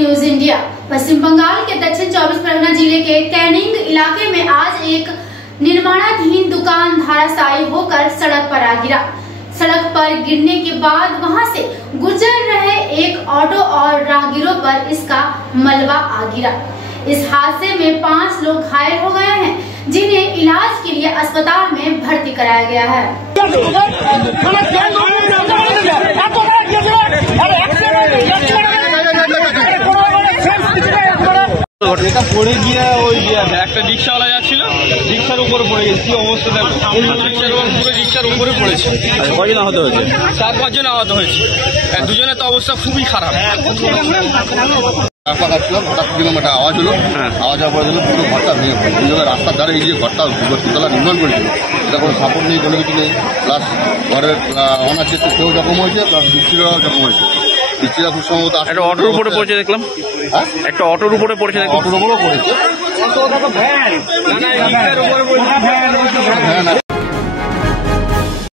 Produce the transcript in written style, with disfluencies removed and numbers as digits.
News India. पश्चिम बंगाल के दक्षिण 24 परगना जिले के कैनिंग इलाके में आज एक निर्माणाधीन दुकान धराशायी होकर सड़क पर आ गिरा। सड़क पर गिरने के बाद वहां से गुजर रहे एक ऑटो और राहगीरों पर इसका मलबा आ गिरा। इस हादसे में 5 लोग घायल हो गए हैं, जिन्हें इलाज के लिए अस्पताल में भर्ती कराया गया है। এটা পড়ে গিয়ে ওই একটা রিক্সাওয়ালা যাচ্ছিল, রিক্সার উপরে পড়ে গেছে। কি অবস্থা দেখো, পুরো রিক্সার উপরে পড়েছে। কয়জন আহত হয়েছে? 4-5 জন আহত হয়েছে। দুজনের তো অবস্থা খুবই খারাপ। হঠাৎ কিলোমিটার আওয়াজ হলো, আওয়াজ হওয়ার পরে পুরো ঘরটা ভেঙে পড়ে। রাস্তার ধারে এই যে ঘরটা দুতলা নির্মাণ করেছিল, এটা কোনো সাপোর্ট নেই, কোনো কিছু নেই। প্লাস ঘরের অনার যে কেউ জখম হয়েছে, প্লাস বৃষ্টিরাও জখম হয়েছে। বৃষ্টিরা খুব সম্ভবত একটা অটোর উপরে পড়েছে দেখলাম। একটা অটোর উপরে পড়েছে, অটোর উপরেও পড়েছে।